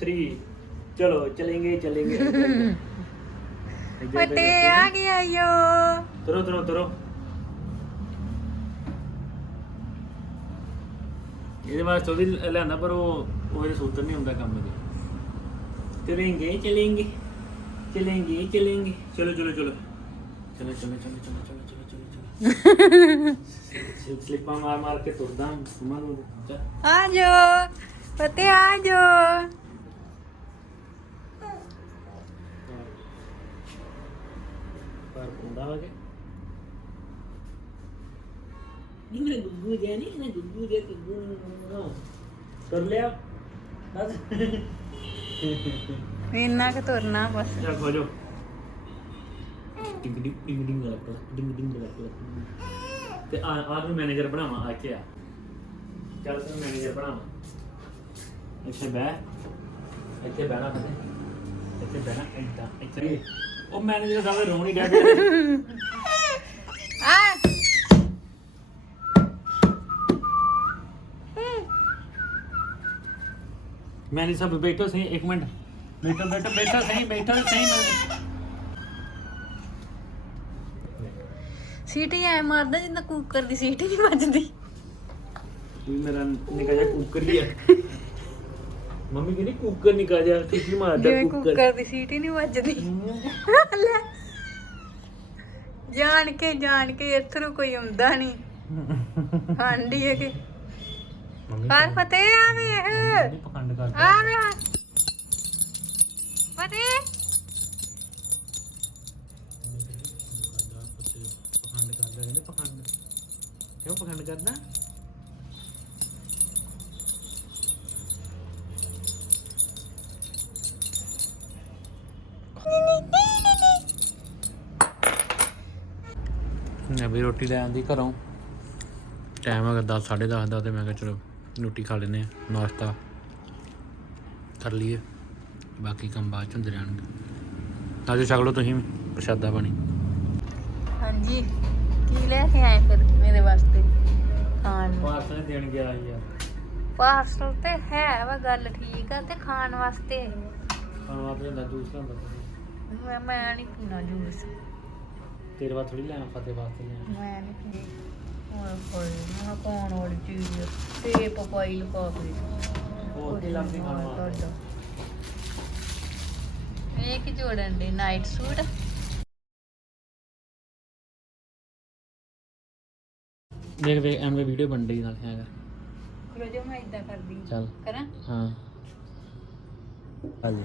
ਚਲੋ चलो चलेंगे चलेंगे फटे आ गया यो तुरो तुरो तुरो ਇਹਦੇ ਵਾਸਤੇ ਉਹਦੀ ਲੈਣਾ ਪਰ ਉਹ ਉਹ ਸੂਤਰ ਨਹੀਂ ਹੁੰਦਾ ਕੰਮ ਦੇ। ਚਲेंगे ਚਲेंगे ਚਲेंगे ਚਲेंगे ਚਲੋ ਚਲੋ ਚਲੋ। ਚਲੋ ਚਲੋ ਚਲੋ ਚਲੋ ਚਲੋ ਚਲੋ ਚਲੋ ਮਾਰ ਮਾਰ ਕੇ ਤੁਰਦਾ ਸੁਮਨ ਨੂੰ ਆ ਜੋ ਫਤਿਹ ਜੇ ਨਹੀਂ ਨਾ ਗੁੱਗੂ ਜੇ ਗੁੱਗੂ ਨੂੰ ਕਰ ਲਿਆ ਬਸ ਇੰਨਾ ਕੁ ਤੁਰਨਾ ਬਸ ਚੱਲ ਖੋਜੋ ਡਿੰਗ ਡਿੰਗ ਡਿੰਗ ਡਿੰਗ ਲੱਗ ਡਿੰਗ ਡਿੰਗ ਲੱਗ ਤੇ ਆ ਆ ਨੂੰ ਮੈਨੇਜਰ ਬਣਾਵਾਂ ਆ ਕੇ ਆ ਚੱਲ ਤੈਨੂੰ ਮੈਨੇਜਰ ਬਣਾਵਾਂ ਇੱਥੇ ਬਹਿ ਇੱਥੇ ਬਹਿਣਾ ਫਿਰ ਇੱਥੇ ਸਭ ਬੈਠੋ ਸਹੀ ਇੱਕ ਮਿੰਟ। ਬੈਠੋ ਬੈਠੋ ਬੈਠੋ ਸਹੀ ਬੈਠੋ ਸਹੀ। ਮੈਂ- ਸੀਟੀ ਐ ਮਾਰਦਾ ਜਿੰਨਾ ਕੁੱਕਰ ਦੀ ਸੀਟੀ ਨਹੀਂ ਵੱਜਦੀ। ਵੀ ਮੇਰਾ ਨਿਕਾ ਜਿਹਾ ਕੁੱਕਰ ਹੀ ਹੈ ਮੰਮੀ ਕਹਿੰਦੀ ਕੁੱਕਰ ਨਹੀਂ ਕਾਜਾ ਤੁਸੀਂ ਮਾਰਦਾ ਜਿਵੇਂ ਕੁੱਕਰ। ਕੁੱਕਰ ਦੀ ਸੀਟੀ ਨਹੀਂ ਵੱਜਦੀ। ਲੈ। ਜਾਣ ਕੇ ਜਾਣ ਕੇ ਇੱਥੋਂ ਕੋਈ ਆਉਂਦਾ ਨਹੀਂ ਹਾਂਡੀ ਹੈ ਕਿ ਮੰਮੀ ਪਰ ਫਤਿਹ ਆ ਵੇਖ ਕਹਿੰਦੀ ਪਖੰਡ ਕਰਦਾ। ਆ ਵੇਖ ਫਤਿਹ ਮੰਮੀ ਕਹਿੰਦੀ ਪਖੰਡ ਕਰਦਾ, ਪਖੰਡ ਕਰਦਾ ਕਹਿੰਦੇ ਪਖੰਡ ਕਿਉਂ ਪਖੰਡ ਕਰਦਾ? ਮੈਂ ਵੀ ਰੋਟੀ ਲੈ ਆਂਦੀ ਘਰੋਂ। ਟਾਈਮ ਅਗਰ 10 10:30 ਦਾ ਤੇ ਮੈਂ ਕਿਹਾ ਚਲੋ ਰੋਟੀ ਖਾ ਲੈਨੇ ਆ ਨਾਸ਼ਤਾ ਕਰ ਲਈਏ। ਬਾਕੀ ਕੰਮ ਬਾਅਦ ਚ ਹੁੰਦੇ ਰਹਿਣਗੇ। ਆਜੋ ਛਕ ਲਓ ਤੁਸੀਂ ਪ੍ਰਸ਼ਾਦਾ ਪਾਣੀ। ਹਾਂਜੀ। ਕੀ ਲੈ ਕੇ ਆਏ ਫਿਰ ਮੇਰੇ ਵਾਸਤੇ? ਖਾਣ ਨੂੰ। ਪਾਰਸਲ ਦੇਣ ਗਿਆ ਯਾਰ। ਪਾਰਸਲ ਤੇ ਹੈ ਵਾ ਗੱਲ ਠੀਕ ਆ ਤੇ ਖਾਣ ਵਾਸਤੇ। ਖਾਣ ਵਾਸਤੇ ਦਾ ਲਿਆਂਦਾ ਸੀ। ਮੈਂ ਮੈਂ ਨਹੀਂ ਪੀਣਾ ਜੂਸ। ਤੇਰੇ ਵਾਸਤੇ ਥੋੜੀ ਲਿਆ ਫਤਿਹ ਵਾਸਤੇ ਲਿਆ ਮੈਂ ਨਹੀਂ ਪੀਣੀ। ਓਏ ਹੋਏ ਨਾ ਕੌਣ ਵਾਲੀ ਚੀਜ਼ ਤੇ ਪਪਾਈ ਲਗਾ ਕੇ। ਹੋਰ ਕੀ ਲੱਗਦੀ ਖਾਣ ਵਾਸਤੇ? ਤੁਹਾਡਾ। ਇਹ ਕੀ ਜੋੜਨ ਦੇ ਨਾਈਟ ਸੂਟ ਦੇਖ ਵੇਖ ਐਵੇਂ ਵੀਡੀਓ ਬਣ ਰਹੀ ਨਾਲ ਹੈਗਾ। ਰੋਜੋ ਮੈਂ ਇਦਾਂ ਕਰਦੀ। ਚੱਲ। ਕਰਾਂ? ਹਾਂ। ਹਾਂਜੀ।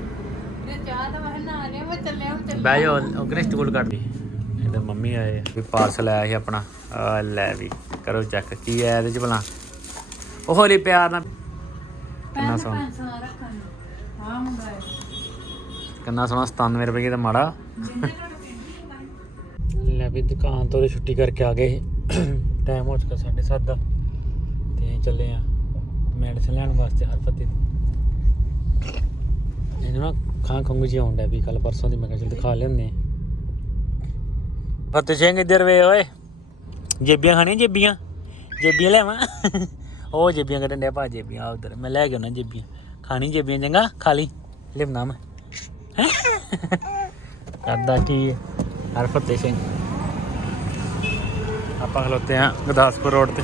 ਚਾਹ ਤਾਂ ਮੈਂ ਨਾ ਲਿਆ ਮੈਂ ਚੱਲੇ ਹੁਣ ਚੱਲੇ। ਬਹਿ ਜਾ ਉਹ ਗ੍ਰਿਸ਼ਟ ਕੋਲ ਕੱਢ ਦੀ ਇਹਦੇ ਮੰਮੀ ਆਏ ਆ। ਵੀ ਪਾਰਸਲ ਆਇਆ ਸੀ ਆਪਣਾ। ਆ ਲੈ ਵੀ ਕਰੋ ਚੈੱਕ ਕੀ ਆਇਆ ਇਹਦੇ ਚ ਭਲਾ? ਉਹ ਹੌਲੀ ਪਿਆਰ ਨਾਲ। ਕਿੰਨਾ ਸੋਹਣਾ। ਪੈਸਾ ਰੱਖਣ ਹਾਂ ਮੰਗਾਇਆ ਕਿੰਨਾ ਸੋਹਣਾ 97 ਰੁਪਏ ਦਾ ਮਾੜਾ। ਲੈ ਵੀ ਦੁਕਾਨ ਤੋਂ ਤੇ ਛੁੱਟੀ ਕਰਕੇ ਆ ਗਏ ਟਾਈਮ ਹੋ ਚੁੱਕਾ 7:30 ਦਾ। ਤੇ ਚੱਲੇ ਆ। ਮੈਡੀਸਨ ਲੈਣ ਵਾਸਤੇ ਹਰਫਤੀ ਇਹਨੂੰ ਨਾ ਖਾਂ ਖੰਗੂ ਜੀ ਆਉਂਦਾ ਵੀ ਕੱਲ ਪਰਸੋਂ ਦੀ। ਮੈਂ ਕਿਹਾ ਚਲ ਦਿਖਾ ਲਿਆਉਂਦੇ ਆ ਫਤਿਹ ਸਿੰਘ ਇੱਧਰ ਵੇ ਓਏ। ਜੇਬੀਆਂ ਖਾਣੀਆਂ ਜੇਬੀਆਂ? ਜੇਬੀਆਂ ਲੈਵਾਂ ਉਹ ਜੇਬੀਆਂ ਕੱਢਣ ਡਿਆ ਭਾ ਜੇਬੀਆਂ ਆ ਉਧਰ। ਮੈਂ ਲੈ ਕੇ ਆਉਣਾ ਜੇਬੀਆਂ। ਖਾਣੀ ਜੇਬੀਆਂ ਚੰਗਾ? ਖਾ ਲਈ। ਲਿਵਨਾ ਮੈਂ। ਕਰਦਾ ਕੀ ਹੈ? ਹਰਫਤਿਹ ਸਿੰਘ। ਆਪਾਂ ਖਲੋਤੇ ਆ ਗੁਰਦਾਸਪੁਰ ਰੋਡ ਤੇ।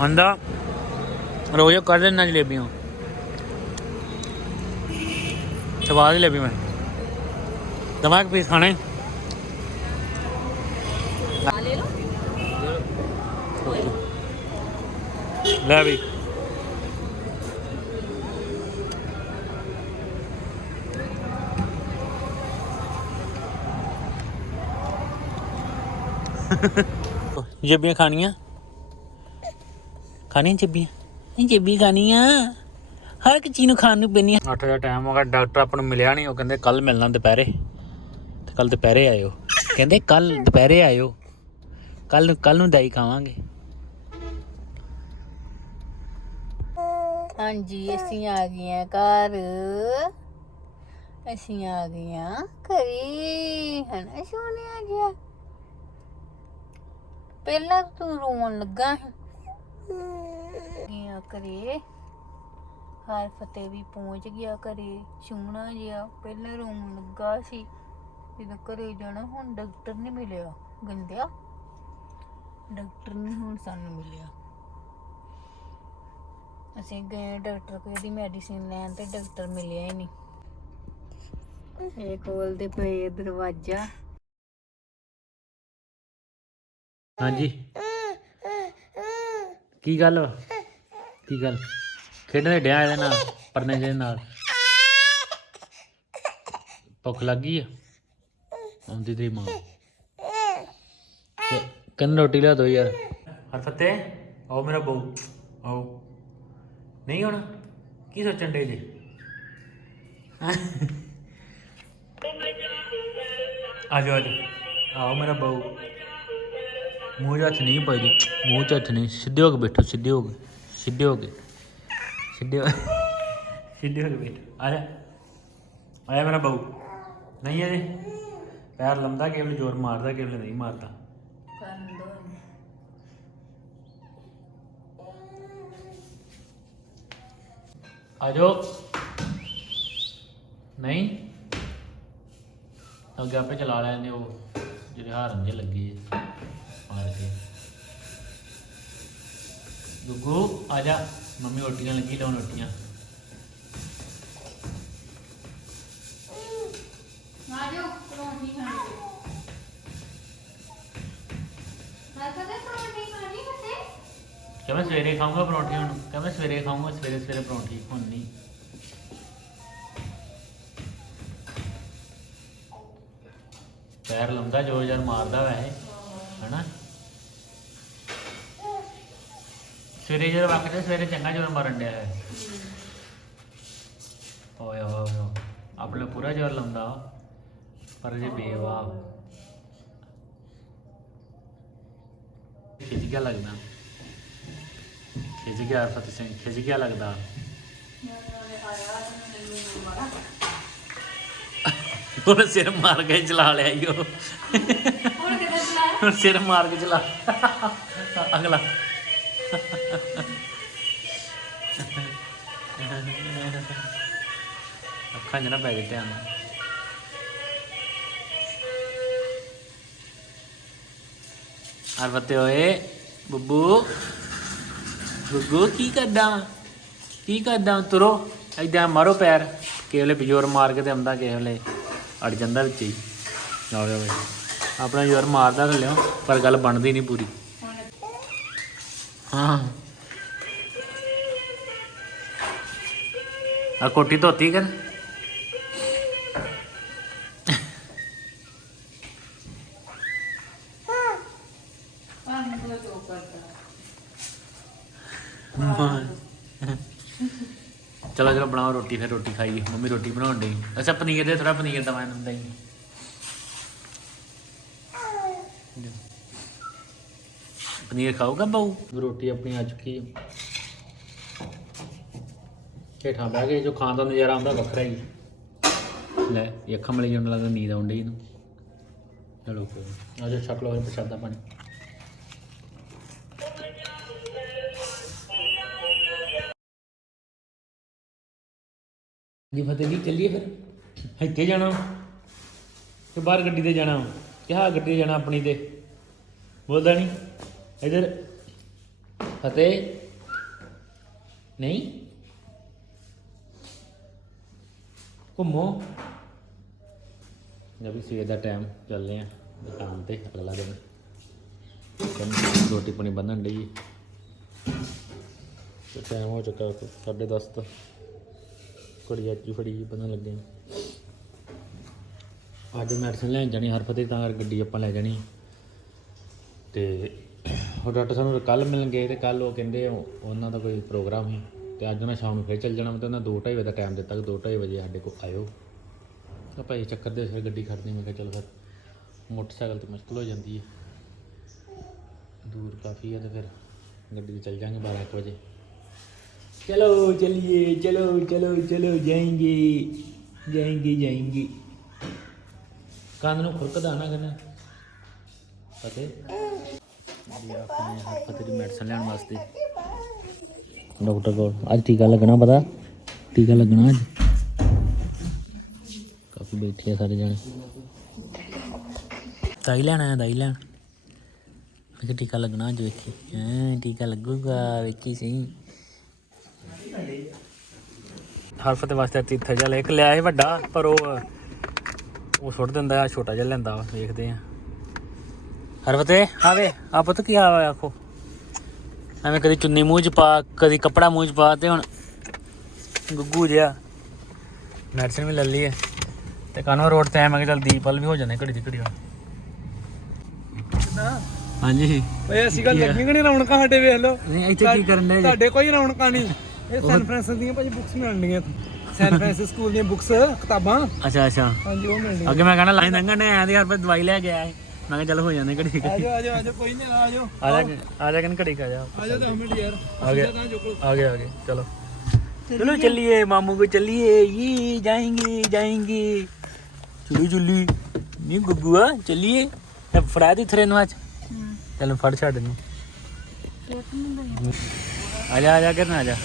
ਆਂਦਾ और रोजो कर देना जलेबियों चबा जलेबी में दवा के पीस खाने ले भी जलेबियाँ खानियाँ खानियाँ जलेबियाँ ਨਹੀਂ ਜੇਬੀ ਖਾਣੀਆਂ ਹਰ ਇੱਕ ਚੀਜ਼ ਨੂੰ ਖਾਣ ਨੂੰ ਪੈਣੀ 8 ਦਾ ਟਾਈਮ ਹੋ ਗਿਆ ਡਾਕਟਰ ਆਪਾਂ ਨੂੰ ਮਿਲਿਆ ਨਹੀਂ ਉਹ ਕਹਿੰਦੇ ਕੱਲ ਮਿਲਣਾ ਦੁਪਹਿਰੇ। ਤੇ ਕੱਲ ਦੁਪਹਿਰੇ ਆਇਓ। ਕਹਿੰਦੇ ਕੱਲ ਦੁਪਹਿਰੇ ਆਇਓ। ਕੱਲ ਨੂੰ ਕੱਲ ਨੂੰ ਦਹੀਂ ਖਾਵਾਂਗੇ। ਹਾਂਜੀ ਅਸੀਂ ਆ ਗਈਆਂ ਘਰ। ਅਸੀਂ ਆ ਗਈਆਂ ਘਰੇ। ਹਨਾ ਸੋਨੇ ਆ ਗਿਆ ਪਹਿਲਾਂ ਤੂੰ ਰੋਣ ਲੱਗਾ ਸੀ। ਗਿਆ ਘਰੇ। ਹਰ ਫਤਿਹ ਵੀ ਪਹੁੰਚ ਗਿਆ ਘਰੇ। ਸੋਹਣਾ ਜਿਹਾ ਪਹਿਲਾਂ ਰੋਣ ਲੱਗਾ ਸੀ। ਜਦੋਂ ਘਰੇ ਜਾਣਾ, ਹੁਣ ਡਾਕਟਰ ਨਹੀਂ ਮਿਲਿਆ। ਗੰਦਿਆ ਡਾਕਟਰ ਨਹੀਂ ਹੁਣ ਸਾਨੂੰ ਮਿਲਿਆ। ਅਸੀਂ ਗਏ ਡਾਕਟਰ ਕੋਲ, ਇਹਦੀ ਮੈਡੀਸਿਨ ਲੈਣ ਤੇ ਡਾਕਟਰ ਮਿਲਿਆ ਹੀ ਨਹੀਂ। ਇਹ ਖੋਲਦੇ ਪਏ ਦਰਵਾਜ਼ਾ। ਹਾਂਜੀ। ਕੀ ਗੱਲ ਵਾ? ਕੀ ਗੱਲ? ਖੇਡਣ ਦੇ ਡਿਆ ਇਹਦੇ ਨਾਲ, ਪਰਨੇ ਦੇ ਨਾਲ। ਭੁੱਖ ਲੱਗੀ ਆ? ਆਉਂਦੀ ਤੇਰੀ ਮਾਂ। ਤੇ ਕੰਨ ਰੋਟੀ ਲਿਆ ਦੋ ਯਾਰ? ਹਰ ਫਤੇ ਆਓ ਮੇਰਾ ਬਹੁ। ਆਓ। ਨਹੀਂ ਹੁਣ ਕੀ ਸੋਚਣ ਦੇ ਜੀ? ਆਜੋ ਆਜੋ। ਆਓ ਮੇਰਾ ਬਹੂ। ਮੂੰਹ 'ਚ ਹੱਥ ਨਹੀਂ ਪਾਈ ਮੂੰਹ 'ਚ ਹੱਥ ਨਹੀਂ। ਸਿੱਧੇ ਹੋ ਕੇ ਬੈਠੋ, ਸਿੱਧੇ ਹੋ ਕੇ। ਸਿੱਧੇ ਹੋ ਗਏ ਸਿੱਧੇ ਹੋ ਸਿੱਧੇ ਹੋ ਗਏ ਬੈਠੋ। ਆ ਜਾ। ਆਇਆ ਮੇਰਾ ਬਹੂ ਨਹੀਂ ਅਜੇ। ਪੈਰ ਲੰਮਦਾ ਕੇਵਲ ਜ਼ੋਰ ਮਾਰਦਾ ਕੇਵਲ ਨਹੀਂ ਮਾਰਦਾ। ਆ ਜਾਓ। ਨਹੀਂ। ਅੱਗੇ ਆਪੇ ਚਲਾ ਲੈਂਦੇ ਉਹ ਜਿਹੜੇ ਹਾਰਨ ਜੇ ਲੱਗੇ ਆ, ਮਾਰ ਕੇ ਗੁੱਗੂ ਆ ਜਾ। ਮੰਮੀ ਰੋਟੀਆਂ ਲੱਗੀ ਲਾਉਣ ਰੋਟੀਆਂ ਆਜੋ ਪਰੌਂਠੀ ਖਾਣੀ। ਮੈਂ ਕਦੇ ਪਰੌਂਠੀ ਖਾਣੀ ਫਤੇ ਕਿ ਮੈਂ ਸਵੇਰੇ ਖਾਊਂਗਾ ਪਰੌਂਠੀ ਹੁਣ। ਕਿ ਮੈਂ ਸਵੇਰੇ ਖਾਊਂਗਾ ਸਵੇਰੇ ਸਵੇਰੇ ਪਰੌਂਠੀ ਹੁਣ ਨਹੀਂ। ਪੈਰ ਲੰਦਾ ਜੋ ਯਾਰ ਮਾਰਦਾ ਵੈਸੇ ਹਨਾ ਸਵੇਰੇ ਜਦ ਵਕਤ ਸਵੇਰੇ ਚੰਗਾ ਜੋਰ ਮਾਰਨ ਡਿਆ ਹੈ। ਓਏ ਓਏ ਓਏ ਆਪਣੇ ਪੂਰਾ ਜੋਰ ਲਾਉਂਦਾ। ਪਰ ਜੇ ਬੇਵਾ ਖਿੱਚ ਗਿਆ ਲੱਗਦਾ। ਖਿੱਚ ਗਿਆ ਫਤਿਹ ਸਿੰਘ ਖਿੱਚ ਗਿਆ ਲੱਗਦਾ। ਉਹ ਸਿਰ ਮਾਰ ਕੇ ਚਲਾ ਲਿਆ ਈ ਉਹ। ਹੁਣ ਚਲਾਇਆ ਹੁਣ ਸਿਰ ਮਾਰ ਕੇ ਚਲਾ। ਅਗਲਾ। ਅੱਖਾਂ 'ਚ ਨਾ ਪੈ ਜੇ ਧਿਆਨ ਨਾਲ। ਹਰ ਓਏ, ਬੱਬੂ। ਗੁੱਗੂ ਕੀ ਕਰਦਾ? ਕੀ ਕਰਦਾ? ਤੁਰੋ। ਐਦਾਂ ਮਾਰੋ ਪੈਰ। ਕੇਵਲੇ ਬਜੋਰ ਮਾਰ ਕੇ ਤੇ ਆਉਂਦਾ ਕੇਵਲੇ ਅੜ ਜਾਂਦਾ ਵਿੱਚ ਹੀ। ਆਵੇ ਆਵੇ। ਆਪਣਾ ਜ਼ੋਰ ਮਾਰਦਾ ਥੱਲਿਓ ਪਰ ਗੱਲ ਬਣਦੀ ਨਹੀਂ ਪੂਰੀ। ਹਾਂ। ਆ ਕੋਟੀ ਧੋਤੀ ਕਰ ਚਲੋ ਚਲੋ ਬਣਾਓ ਰੋਟੀ ਫਿਰ ਰੋਟੀ ਖਾਈਏ। ਮੰਮੀ ਰੋਟੀ ਬਣਾਉਣ ਡਈ। ਅੱਛਾ ਪਨੀਰ ਦੇ ਥੋੜਾ ਪਨੀਰ ਦਵਾ ਇਹਨਾਂ ਦਈ ਪਨੀਰ ਖਾਊਗਾ ਬਾਊ ਰੋਟੀ ਆਪਣੀ ਆ ਚੁੱਕੀ ਹੈ ਹੇਠਾਂ ਬਹਿ ਕੇ ਜੋ ਖਾਣ ਦਾ ਨਜ਼ਾਰਾ ਆਉਂਦਾ ਵੱਖਰਾ ਹੀ। ਲੈ ਇਹ ਅੱਖਾਂ ਮਲੀ ਜਣ ਲੱਗਦਾ ਨੀਂਦ ਆਉਣ ਡਈ ਇਹਨੂੰ। ਚਲੋ ਕੋਈ ਨੀ। ਆ ਜਾ ਛਕ ਲਓ ਪ੍ਰਸ਼ਾਦਾ ਪਾਣੀ। ਜੀ ਫਤਿਹ ਜੀ ਚੱਲੀਏ ਫਿਰ। ਇੱਥੇ ਜਾਣਾ ਤੇ ਬਾਹਰ ਗੱਡੀ ਤੇ ਜਾਣਾ ਕਿ ਹਾਂ ਗੱਡੀ ਤੇ ਜਾਣਾ ਆਪਣੀ ਤੇ? ਬੋਲਦਾ ਨਹੀਂ ਇਧਰ। ਫਤਿਹ। ਨਹੀਂ। ਘੁੰਮੋ। ਜਦ ਵੀ ਸਵੇਰ ਦਾ ਟਾਈਮ ਚੱਲੇ ਆ। ਦੁਕਾਨ ਤੇ ਅਗਲਾ ਦਿਨ। ਰੋਟੀ ਪਾਣੀ ਬੰਨਣ ਲਈ ਤੇ ਟਾਈਮ ਹੋ ਚੁੱਕਾ ਸਾਢੇ ਦਸ ਤੋਂ। ਕੁੜੀ ਅੱਜ ਫੜੀ ਬੰਨਣ ਲੱਗੇ ਅੱਜ ਮੈਡੀਸਨ ਲੈਣ ਜਾਣੀ ਹਰ ਫਤਿਹ ਤਾਂ ਗੱਡੀ ਆਪਾਂ ਲੈ ਜਾਣੀ ਤੇ ਉਹ ਡਾਕਟਰ ਸਾਨੂੰ ਕੱਲ ਮਿਲਣ ਗਏ ਤੇ ਕੱਲ ਉਹ ਕਹਿੰਦੇ ਉਹਨਾਂ ਦਾ ਕੋਈ ਪ੍ਰੋਗਰਾਮ ਸੀ ਤੇ ਅੱਜ ਉਹਨਾਂ ਸ਼ਾਮ ਨੂੰ ਫੇਰ ਚੱਲ ਜਾਣਾ, ਮੈਂ ਤਾਂ ਉਹਨਾਂ 2:30 ਵਜੇ ਦਾ ਟਾਈਮ ਦਿੱਤਾ ਕਿ 2:30 ਵਜੇ ਸਾਡੇ ਕੋਲ ਆਇਓ। ਤਾਂ ਭਾਈ ਚੱਕਰ ਦੇ ਫਿਰ ਗੱਡੀ ਖੜਨੀ ਮੈਂ ਕਿਹਾ ਚਲ ਫਿਰ ਮੋਟਰਸਾਈਕਲ ਤੇ ਮੁਸ਼ਕਲ ਹੋ ਜਾਂਦੀ ਹੈ। ਦੂਰ ਕਾਫੀ ਹੈ ਤੇ ਫਿਰ ਗੱਡੀ ਤੇ ਚੱਲ ਜਾਾਂਗੇ 12:00 ਵਜੇ। ਚਲੋ ਚਲਿਏ, ਚਲੋ ਚਲੋ ਚਲੋ ਜਾਏਂਗੇ ਜਾਏਂਗੇ ਜਾਏਂਗੇ। ਕੰਨ ਨੂੰ ਖੁਰਕਦਾ ਨਾ ਕਰਨਾ ਪਤਾ ਜੀ ਆਪਣੇ ਹਰਪਤ ਦੀ ਮੈਡੀਸਨ ਲੈਣ ਵਾਸਤੇ। ਡਾਕਟਰ ਕੋਲ। ਅੱਜ ਟੀਕਾ ਲੱਗਣਾ ਪਤਾ? ਟੀਕਾ ਲੱਗਣਾ ਅੱਜ? ਕਾਫੀ ਬੈਠੇ ਆ ਸਾਰੇ ਜਣੇ। ਦਾਈ ਲੈਣਾ ਹੈ ਦਾਈ ਲੈਣ। ਮੈਂ ਟੀਕਾ ਲੱਗਣਾ ਅੱਜ ਵੇਖੀ। ਹਾਂ, ਟੀਕਾ ਲੱਗੂਗਾ, ਵੇਖੀ ਸਹੀ ਹਰਫਤ ਵਾਸਤੇ ਤੀਰਥ ਜਲ ਇੱਕ ਲਿਆ ਸੀ ਵੱਡਾ, ਪਰ ਉਹ ਉਹ ਸੁੱਟ ਦਿੰਦਾ, ਛੋਟਾ ਜਿਹਾ ਲੈਂਦਾ ਵਾ, ਵੇਖਦੇ ਆ। ਹਰਫਤੇ ਆਵੇ ਆ ਪੁੱਤ ਕੀ ਹਾਲ ਆ ਆਖੋ? ਐਵੇਂ ਕਦੀ ਚੁੰਨੀ ਮੂੰਹ ਚ ਪਾ ਕਦੀ ਕੱਪੜਾ ਮੂੰਹ ਚ ਪਾ ਤੇ ਹੁਣ ਗੁੱਗੂ ਜਿਹਾ ਮੈਡੀਸਨ ਵੀ ਲੈ ਲਈ ਹੈ ਤੇ ਕਾਨਵਾ ਰੋਡ ਤੇ ਆ ਮੈਂ ਕਿਹਾ ਚੱਲ ਦੀਪਲ ਵੀ ਹੋ ਜਾਂਦੇ ਘੜੀ ਦੀ ਘੜੀ ਹਾਂਜੀ। ਓਏ ਅਸੀਂ ਗੱਲ ਲੱਗੀਆਂ ਕਿ ਨਹੀਂ ਰੌਣਕਾਂ ਸਾਡੇ ਵੇਖ ਲਓ? ਨਹੀਂ ਇੱਥੇ ਕੀ ਕਰਨ ਦੇ ਤੁਹਾਡੇ ਕੋਈ ਰੌਣਕਾਂ ਨਹੀਂ। ਇਹ ਸੈਨ ਫਰਾਂਸਿਸ ਦੀਆਂ ਭਾਜੀ ਬੁੱਕਸ ਮਿਲਣਗੀਆਂ ਸੈਨ ਫਰਾਂਸਿਸ ਸਕੂਲ ਦੀਆਂ ਬੁੱਕਸ ਕਿਤਾਬਾਂ। ਅੱਛਾ ਅੱਛਾ। ਹਾਂਜੀ ਉਹ ਮਿਲਣਗੀਆਂ ਅੱਗੇ ਮੈਂ ਕਹਿੰਦਾ ਲਾਈਨ ਲੰਘਣ ਨੇ ਆਇਆ ਤੇ ਯਾਰ ਫਿਰ ਦਵਾਈ ਲੈ ਕੇ ਆਇਆ। ਮੈਂ ਕਿਹਾ ਚੱਲ ਹੋ ਜਾਂਦੇ ਘੜੀ ਆ ਜਾਓ ਆ ਕੋਈ ਨਹੀਂ ਆ ਜਾਓ ਆ ਜਾ ਆ ਜਾ ਕਨ ਘੜੀ ਕਾ ਜਾ ਆ ਜਾਓ 10 ਮਿੰਟ ਯਾਰ ਆ ਗਏ ਆ ਗਏ ਆ ਗਏ ਚਲੋ। ਚਲੋ ਚੱਲੀਏ ਮਾਮੂ ਕੋ ਚੱਲੀਏ। ਯੀ ਜਾਏਂਗੇ ਜਾਏਂਗੇ। ਚਲੋ ਜੁੱਲੀ ਨਹੀਂ ਗੁੱਗੂਆ ਚੱਲੀਏ। ਤੇ ਫੜਾ ਦੀ ਥਰੇ ਨੂੰ ਅੱਜ। ਚਲ ਫੜ ਛੱਡ ਨੂੰ। ਆ ਜਾ ਆ ਜਾ ਕਰਨਾ ਆ ਜਾ।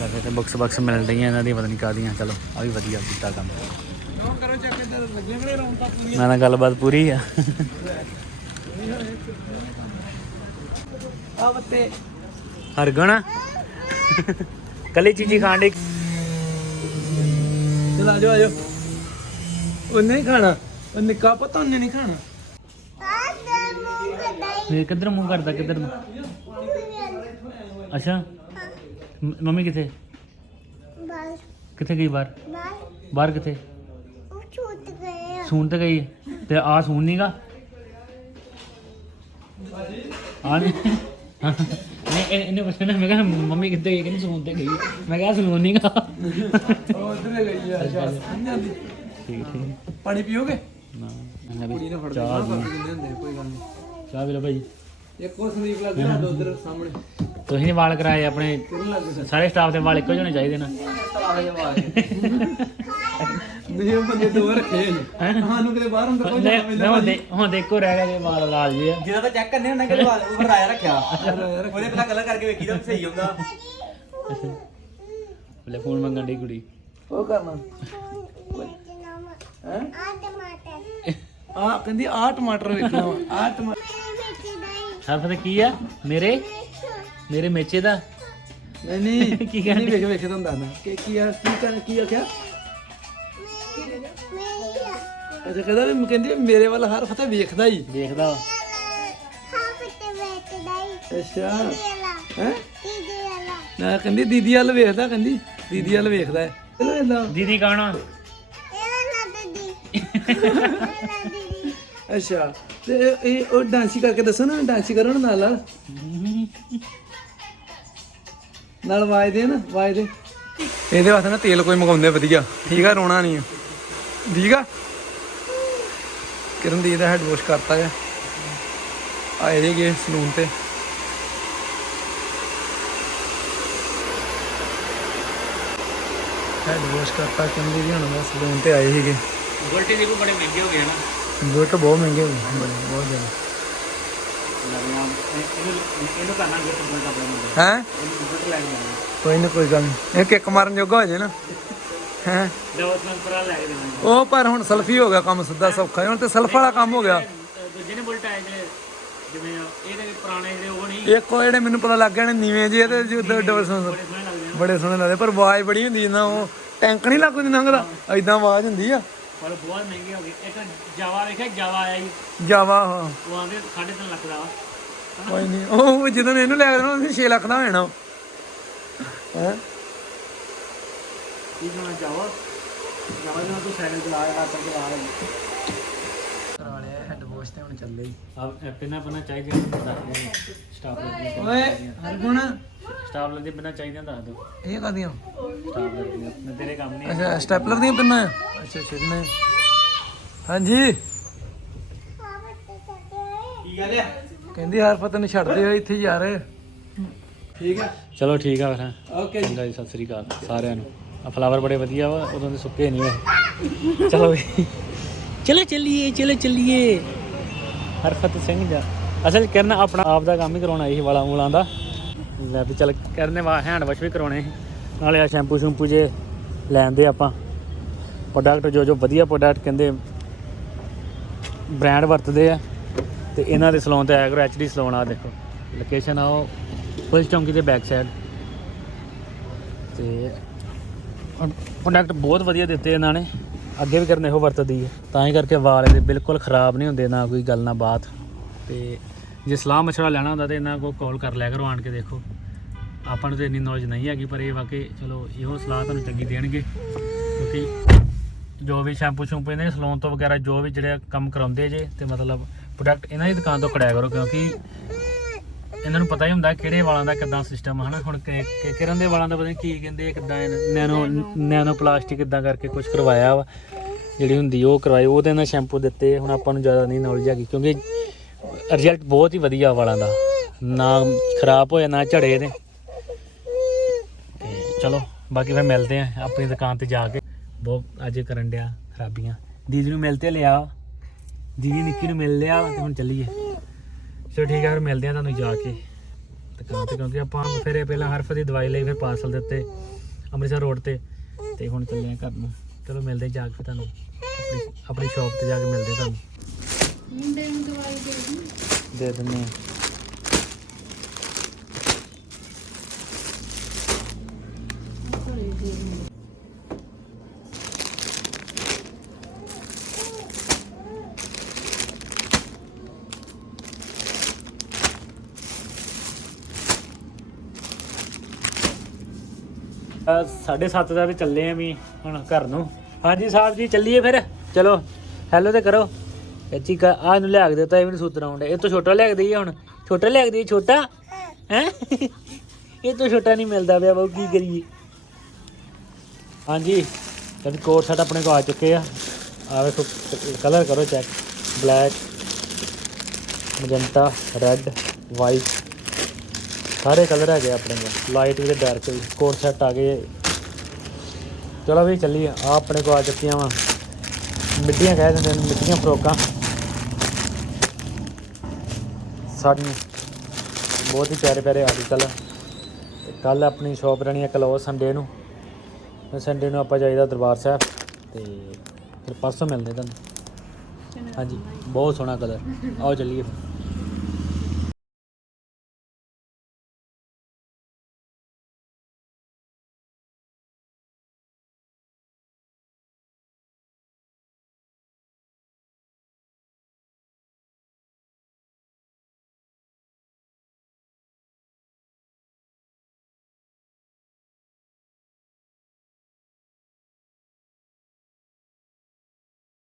ਵੈਸੇ ਤੇ ਬੁੱਕਸ ਬਕਸ ਮਿਲ ਰਹੀਆਂ ਇਹਨਾਂ ਦੀ ਪਤਾ ਨਹੀਂ ਕਾਦੀਆਂ ਚਲੋ ਆ ਵੀ ਵਧੀਆ ਕੀਤਾ ਕੰਮ। ਮੈਂ ਨਾ ਗੱਲਬਾਤ ਪੂਰੀ ਆ। ਆ ਬੱਤੇ ਹਰਗਣ। ਕੱਲੀ ਚੀਜ਼ੀ ਖਾਣ ਦੇ ਚਲ ਆ ਜਾਓ ਆ ਜਾਓ। ਉਹਨੇ ਨਹੀਂ ਖਾਣਾ। ਉਹ ਨਿੱਕਾ ਪਤਾ ਉਹਨੇ ਨਹੀਂ ਖਾਣਾ। ਇਹ ਕਿੱਧਰ ਮੂੰਹ ਕਰਦਾ ਕਿੱਧਰ ਨੂੰ ਅੱਛਾ। ਮ- ਮੰਮੀ ਕਿੱਥੇ? ਕਿੱਥੇ ਗਈ ਬਾਹਰ? ਬਾਹਰ। ਕਿੱਥੇ? ਸੂਣ ਤੇ ਗਈ। ਹੈ। ਤੇ ਆ ਸੂਣ ਨਹੀਂਗਾ ਆ ਨਹੀਂ ਨਹੀਂ ਇਹ- ਇਹਨੇ ਪੁੱਛਣਾ ਮੈਂ ਕਿਹਾ ਮੰਮੀ ਕਿੱਥੇ ਗਈ? ਕਹਿੰਦੀ ਸੂਣ ਤੇ ਗਈ। ਮੈਂ ਕਿਹਾ ਸੂਣ ਨਹੀਂਗਾ ਉਹ ਉਧਰ ਗਈ ਆ ਅੱਛਾ। ਨਹੀਂ ਜਾਂਦੀ ਠੀਕ ਠੀਕ। ਪਾਣੀ ਪੀਓਗੇ? ਨਾ ਮੈਂ ਵੀ ਕੁੜੀ ਨੇ ਫੜ ਚਾਹ ਦੇਣਾ ਪੀ- ਕਰ ਦਿੰਦੇ ਹੁੰਦੇ ਕੋਈ ਗੱਲ ਨਹੀਂ ਚਾਹ ਵੀ ਲਓ ਭਾਈ। ਇੱਕ ਹੋਰ ਸੰਦੀਪ ਲੱਗ ਗਿਆ ਉਧਰ ਸਾਹਮਣੇ। ਤੁਸੀਂ ਨੀ ਵਾਲ ਕਰਾਏ ਆਪਣੇ। ਲੱਗ ਸਾਰੇ ਸਟਾਫ ਦੇ ਵਾਲ ਇੱਕੋ ਜਿਹੇ ਹੋਣੇ ਚਾਹੀਦੇ ਨਾ। ਤਲਾਵੇ ਜਵਾ ਨਹੀਂ ਉਹ ਬੰਦੇ ਦੋ ਰੱਖੇ ਨੇ। ਸਾਨੂੰ ਕਿਤੇ ਬਾਹਰ ਅੰਦਰ ਕੋਈ ਨਹੀਂ ਨਹੀਂ, ਹੁਣ ਦੇ ਹੁਣ ਦੇਖੋ ਰਹਿ ਗਏ ਜੇ ਵਾਲ ਲਾਲ ਜੀ ਆ। ਜਿਹਦਾ ਤਾਂ ਚੈੱਕ ਕਰਨੇ ਹੁੰਦਾ ਕਿ ਉਹ ਰਾਇਆ ਰੱਖਿਆ। ਉਹਦੇ ਪਤਾ ਕਲਰ ਕਰਕੇ ਵੇਖੀ ਤਾਂ ਸਹੀ ਹੁੰਦਾ। ਲੈ ਫੋਨ ਮੰਗਣ ਦੀ ਕੁੜੀ। ਉਹ ਕਰਨਾ ਹੈ? ਆ ਕਹਿੰਦੀ ਆ ਟਮਾਟਰ ਵੇਖਣਾ ਆ ਟਮਾਟਰ ਸਰਫ ਤੇ ਕੀ ਆ? ਮੇਰੇ? ਮੇਰੇ ਮੇਚੇ ਦਾ? ਨਹੀਂ ਨਹੀਂ ਕੀ ਕਹਿੰਦੀ? ਵੇਖ ਵੇਖ ਤੁਹਾਨੂੰ ਦੱਸਦਾ। ਕਿ ਕੀ ਆ ਕੀ ਕਰ ਕੀ ਆਖਿਆ? ਅੱਛਾ ਕਹਿੰਦਾ ਵੀ ਕਹਿੰਦੀ ਮੇਰੇ ਵੱਲ ਹਰ ਫਤਿਹ ਵੇਖਦਾ ਹੀ। ਦੇਖਦਾ ਵਾ। ਅੱਛਾ। ਹੈ? ਨਾ ਕਹਿੰਦੀ ਦੀਦੀ ਵੱਲ ਵੇਖਦਾ ਕਹਿੰਦੀ ਦੀਦੀ ਵੱਲ ਵੇਖਦਾ ਹੈ। ਚਲੋ ਏਦਾਂ ਦੀਦੀ ਕਹਣਾ ਅੱਛਾ। ਤੇ ਇਹ- ਉਹ ਡਾਂਸੀ ਕਰਕੇ ਦੱਸੋ ਨਾ ਡਾਂਸੀ ਕਰੋ ਨਾ ਨਾਲ ਨਾਲ ਨਾਲ ਵਾਜਦੇ ਨਾ ਵਾਜਦੇ ਇਹਦੇ ਵਾਸਤੇ ਨਾ ਤੇਲ ਕੋਈ ਮਗਾਉਂਦੇ ਵਧੀਆ। ਠੀਕ ਆ ਰੋਣਾ ਨਹੀਂ ਆ। ਠੀਕ ਆ? ਕਿਰਨ ਦੀ ਇਹਦਾ ਹੈਡ ਵਾਸ਼ ਕਰਤਾ ਹੈ ਆਏ ਜੇਗੇ ਸਲੂਨ ਤੇ। ਹੈਡ ਵਾਸ਼ ਕਰਤਾ ਕਿਰਨ ਦੀ ਵੀ ਹੁਣ ਬਸ ਸਲੂਨ ਤੇ ਆਏ ਸੀਗੇ। ਗੋਲਟੀ ਦੇ ਕੋ ਬੜੇ ਮਹਿੰਗੇ ਹੋ ਗਏ ਨਾ। ਬੁਲਟ ਬਹੁਤ ਮਹਿੰਗੇ ਹੋ ਗਏ ਬੜੇ ਬਹੁਤ ਜ਼ਿਆਦਾ। ਨਵੀਆਂ ਇਹਨੂੰ ਇਹਨੂੰ ਕਰਨਾ ਗਿਫਟ ਬੋਲਟ ਆਪਣੇ ਮੁੰਡੇ ਹੈ? ਇਹਨੂੰ ਗਿਫਟ ਲੈ ਕੇ ਆਉਣਾ। ਕੋਈ ਨਾ ਕੋਈ ਗੱਲ ਨਹੀਂ ਇਹ ਕਿੱਕ ਮਾਰਨ ਜੋਗਾ ਹੋ ਜਾਏ ਨਾ। ਹੈ? ਉਹ ਪਰ ਹੁਣ ਸਲਫੀ ਹੋ ਗਿਆ ਕੰਮ ਸਿੱਧਾ ਸੌਖਾ ਹੁਣ ਤੇ ਸਲਫ ਵਾਲਾ ਕੰਮ ਹੋ ਗਿਆ। ਜਿਹਨੇ ਬੁਲਟ ਆਏ ਜੇ ਜਿਵੇਂ ਇਹਦੇ ਪੁਰਾਣੇ ਜਿਹੜੇ ਉਹ ਨਹੀਂ। ਇੱਕ ਉਹ ਜਿਹੜੇ ਮੈਨੂੰ ਪਤਾ ਲੱਗ ਗਿਆ ਨੇ ਨੀਵੇਂ ਤੇ ਜਿੱਦਾਂ ਡਬਲ ਸੌਂਸ ਬੜੇ ਸੋਹਣੇ ਲੱਗਦੇ ਪਰ ਆਵਾਜ਼ ਬੜੀ ਹੁੰਦੀ ਜਿੱਦਾਂ ਉਹ ਟੈਂਕ ਨਹੀਂ ਲੱਗਦੀ ਲੰਘਦਾ ਐਦਾਂ ਆਵਾਜ਼ ਹੁੰਦੀ ਆ। ਪਰ ਬਹੁਤ ਮਹਿੰਗੇ ਹੋ ਗਏ। ਇੱਕ ਜਾਵਾ ਵੇਖਿਆ ਜਾਵਾ ਆਇਆ ਜੀ ਜਾਵਾ ਹਾਂ। ਉਹ ਆਂਦੇ 3.5 ਲੱਖ ਦਾ ਵਾ। ਕੋਈ ਨਹੀਂ ਉਹ ਜਦੋਂ ਇਹਨੂੰ ਲੈ ਦੇਣਾ ਉਹਨੂੰ 6 ਲੱਖ ਦਾ ਹੋ ਜਾਣਾ ਹੈ? ਕੀ ਹੋਣਾ ਜਾਵਾ? ਜਾਵਾ ਜਦੋਂ ਤੂੰ ਸਾਈਕਲ ਚਲਾ ਰਿਹਾ ਰਾਤ ਚਲਾ ਰਿਹਾ। ਕਰਾ ਲਿਆ ਹੈਡ ਵਾਸ਼ ਤੇ ਹੁਣ ਚੱਲ ਆਪ ਪਿੰਨਾ ਬਣਾ ਚਾਹੀਦਾ ਸਟਾਪ ਲੱਗਦੀ ਓਏ ਹਰਗੁਣ। ਸਟਾਪ ਲੱਗਦੀ ਬਿਨਾ ਚਾਹੀਦਾ ਦੱਸ ਦੋ ਇਹ ਕਾਦੀਆਂ ਸਟਾਪ ਲੱਗਦੀ ਮੈਂ ਤੇਰੇ ਕੰਮ ਨਹੀਂ ਅੱਛਾ ਸਟੈਪਲਰ ਦੀਆਂ ਪਿੰਨਾਂ। ਆ? ਅੱਛਾ ਛਿੜਨੇ। ਹਾਂਜੀ। ਕੀ ਗੱਲ ਆ? ਕਹਿੰਦੀ ਹਰਫਤ ਨੂੰ ਛੱਡ ਦਿਓ ਇੱਥੇ ਯਾਰ। ਠੀਕ ਹੈ ਚਲੋ ਠੀਕ ਆ ਫਿਰ। ਓਕੇ ਚੰਗਾ ਜੀ ਸਤਿ ਸ੍ਰੀ ਅਕਾਲ ਸਾਰਿਆਂ ਨੂੰ। ਆ ਫਲਾਵਰ ਬੜੇ ਵਧੀਆ ਵਾ ਉਦੋਂ ਦੇ ਸੁੱਕੇ ਨਹੀਂ ਵੇ ਚਲੋ ਵੀ। ਚਲੋ ਚੱਲੀਏ ਚਲੋ ਚੱਲੀਏ। ਹਰਫਤ ਸਿੰਘ ਜਾ ਅਸਲ ਕਰਨ ਆਪਣਾ ਆਪ ਦਾ ਕੰਮ ਹੀ ਕਰਾਉਣਾ ਸੀ ਵਾਲਾ ਮੂਲਾਂ ਦਾ। ਲੈ ਵੀ ਚੱਲ ਕਰਨੇ ਵਾ ਹੈਂਡ ਵਾਸ਼ ਵੀ ਕਰਾਉਣੇ ਸੀ। ਨਾਲੇ ਆ ਸ਼ੈਂਪੂ ਸ਼ੈਂਪੂ ਜੇ ਲੈਂਦੇ ਆਪਾਂ। ਪ੍ਰੋਡਕਟ ਜੋ ਜੋ ਵਧੀਆ ਪ੍ਰੋਡਕਟ ਕਹਿੰਦੇ ਬ੍ਰਾਂਡ ਵਰਤਦੇ ਆ, ਤੇ ਇਹਨਾਂ ਦੇ ਸਲੂਨ ਤੇ ਆਇਆ ਕਰੋ ਐਚਡੀ ਸਲੂਨ ਆ ਦੇਖੋ। ਲੋਕੇਸ਼ਨ ਆ ਉਹ ਪੁਲਿਸ ਚੌਂਕੀ ਦੇ ਬੈਕ ਸਾਈਡ ਤੇ ਪ੍ਰੋਡਕਟ ਬਹੁਤ ਵਧੀਆ ਦਿੱਤੇ ਇਹਨਾਂ ਨੇ, ਅੱਗੇ ਵੀ ਕਰਨੇ ਇਹੋ ਵਰਤਦੀ ਹੈ ਤਾਂ ਹੀ ਕਰਕੇ ਵਾਲ ਇਹਦੇ ਬਿਲਕੁਲ ਖਰਾਬ ਨਹੀਂ ਹੁੰਦੇ, ਨਾ ਕੋਈ ਗੱਲ, ਨਾ ਬਾਤ। ਤੇ ਜੇ ਸਲਾਹ ਮਸ਼ਵਰਾ ਲੈਣਾ ਹੁੰਦਾ ਤੇ ਇਹਨਾਂ ਕੋਲ ਕਾਲ ਕਰ ਲਿਆ ਕਰੋ, ਆਣ ਕੇ ਦੇਖੋ। ਆਪਾਂ ਨੂੰ ਤੇ ਇੰਨੀ ਨੌਲੇਜ ਨਹੀਂ ਹੈਗੀ, ਪਰ ਇਹ ਵਾਕਈ ਚਲੋ ਇਹੋ ਸਲਾਹ ਤੁਹਾਨੂੰ ਚੰਗੀ ਦੇਣਗੇ। ਕਿਉਂਕਿ ਜੋ ਵੀ ਸ਼ੈਂਪੂ ਸ਼ੈਂਪੂ ਇਹਨਾਂ ਦੇ ਸਲੂਨ ਤੋਂ ਵਗੈਰਾ ਜੋ ਵੀ ਜਿਹੜੇ ਕੰਮ ਕਰਾਉਂਦੇ ਜੇ ਤੇ ਮਤਲਬ ਪ੍ਰੋਡਕਟ ਇਹਨਾਂ ਦੀ ਦੁਕਾਨ ਤੋਂ ਕੜਿਆ ਕਰੋ ਕਿਉਂਕਿ ਇਹਨਾਂ ਨੂੰ ਪਤਾ ਹੀ ਹੁੰਦਾ ਕਿਹੜੇ ਵਾਲਾਂ ਦਾ ਕਿੱਦਾਂ ਸਿਸਟਮ ਹਨਾ? ਹੁਣ ਕਿ- ਕਿਰਨ ਦੇ ਵਾਲਾਂ ਦਾ ਪਤਾ ਨਹੀਂ ਕੀ ਕਹਿੰਦੇ ਆ, ਕਿੱਦਾਂ ਨੈਨੋ ਨੈਨੋ ਪਲਾਸਟਿਕ ਕਿੱਦਾਂ ਕਰਕੇ ਕੁਝ ਕਰਵਾਇਆ ਵਾ ਜਿਹੜੀ ਹੁੰਦੀ ਉਹ ਕਰਵਾਈ ਉਹ ਉਹਦੇ ਇਹਨਾਂ ਸ਼ੈਂਪੂ ਦਿੱਤੇ ਹੁਣ ਆਪਾਂ ਨੂੰ ਜ਼ਿਆਦਾ ਨਹੀਂ ਨੌਲੇਜ ਹੈਗੀ ਕਿਉਂਕਿ ਰਿਜ਼ਲਟ ਬਹੁਤ ਹੀ ਵਧੀਆ ਵਾਲਾਂ ਦਾ। ਨਾ ਖਰਾਬ ਹੋਇਆ ਨਾ ਝੜੇ ਦੇ। ਤੇ ਚਲੋ ਬਾਕੀ ਫਿਰ ਮਿਲਦੇ ਆ ਆਪਣੀ ਦੁਕਾਨ ਤੇ ਜਾ ਕੇ। ਬਹੁਤ ਅੱਜ ਕਰਨ ਡਿਆ ਖਰਾਬੀਆਂ। ਦੀਦੀ ਨੂੰ ਮਿਲ ਤੇ ਲਿਆ। ਦੀਦੀ ਨਿੱਕੀ ਨੂੰ ਮਿਲ ਲਿਆ ਤੇ ਹੁਣ ਚੱਲੀਏ। ਚਲੋ ਠੀਕ ਆ ਫਿਰ ਮਿਲਦੇ ਆ ਤੁਹਾਨੂੰ ਜਾ ਕੇ। ਦੁਕਾਨ ਤੇ ਕਿਉਂਕਿ ਆਪਾਂ ਫਿਰ ਇਹ ਪਹਿਲਾਂ ਹਰਫ ਦੀ ਦਵਾਈ ਲਈ ਫਿਰ ਪਾਰਸਲ ਦਿੱਤੇ ਅੰਮ੍ਰਿਤਸਰ ਰੋਡ ਤੇ। ਤੇ ਹੁਣ ਚੱਲਿਆ ਘਰ ਨੂੰ। ਚਲੋ ਮਿਲਦੇ ਜਾ ਕੇ ਤੁਹਾਨੂੰ। ਆਪਣੀ- ਆਪਣੀ ਸ਼ਾਪ ਤੇ ਜਾ ਕੇ ਮਿਲਦੇ ਤੁਹਾਨੂੰ। ਦੇ ਦਿੰਨੇ 7:30 ਦਾ ਵੀ ਚੱਲੇ ਆ ਵੀ ਹੁਣ ਘਰ ਨੂੰ। ਹਾਂਜੀ ਸਾਹਿਬ ਜੀ, ਚੱਲੀਏ ਫਿਰ। ਚਲੋ ਹੈਲੋ ਤੇ ਕਰੋ। ਅੱਛੀ ਕਾ ਆ ਨੂੰ ਲਿਆ ਕੇ ਦਿੱਤਾ, ਇਹ ਵੀ ਮੈਨੂੰ ਸੂਤਰ ਆਉਂਦਾ। ਇਹ ਤੋਂ ਛੋਟਾ ਲਿਆ ਕੇ ਦਈਏ ਹੁਣ। ਛੋਟਾ ਲਿਆ ਕੇ ਦਈਏ, ਛੋਟਾ? ਹੈ? ਇਹ ਤੋਂ ਛੋਟਾ ਨਹੀਂ ਮਿਲਦਾ ਪਿਆ ਬਾਊ, ਕੀ ਕਰੀਏ? ਹਾਂਜੀ, ਜਦ ਕੋਟ ਸਾਡਾ ਆਪਣੇ ਕੋ ਆ ਚੁੱਕੇ ਆ। ਆ ਵੇਖੋ ਕਲਰ ਕਰੋ check black magenta red white ਸਾਰੇ ਕਲਰ ਹੈਗੇ ਆਪਣੇ ਕੋਲ। ਲਾਈਟ ਵੀ ਤੇ ਡਾਰਕ ਵੀ। ਕੋਟ ਸੈੱਟ ਆ ਗਏ। ਚਲੋ ਵੀ ਚੱਲੀਏ। ਆ ਆਪਣੇ ਕੋਲ ਆ ਚੁੱਕੀਆਂ ਵਾ। ਮਿੱਡੀਆਂ ਕਹਿ ਦਿੰਦੇ ਨੇ ਮਿੱਡੀਆਂ ਫਰੋਕਾਂ ਸਾਨੂੰ ਬਹੁਤ ਹੀ ਪਿਆਰੇ ਪਿਆਰੇ ਆਰਟੀਕਲ ਕੱਲ ਆਪਣੀ ਸ਼ਾਪ ਰਹਿਣੀ ਹੈ ਕਲੋਜ਼ ਸੰਡੇ ਨੂੰ। ਸੰਡੇ ਨੂੰ ਆਪਾਂ ਜਾਈਦਾ ਦਰਬਾਰ ਸਾਹਿਬ। ਤੇ ਫਿਰ ਪਰਸੋਂ ਮਿਲਦੇ ਤੁਹਾਨੂੰ। ਹਾਂਜੀ। ਬਹੁਤ ਸੋਹਣਾ ਕਲਰ ਆਓ ਚੱਲੀਏ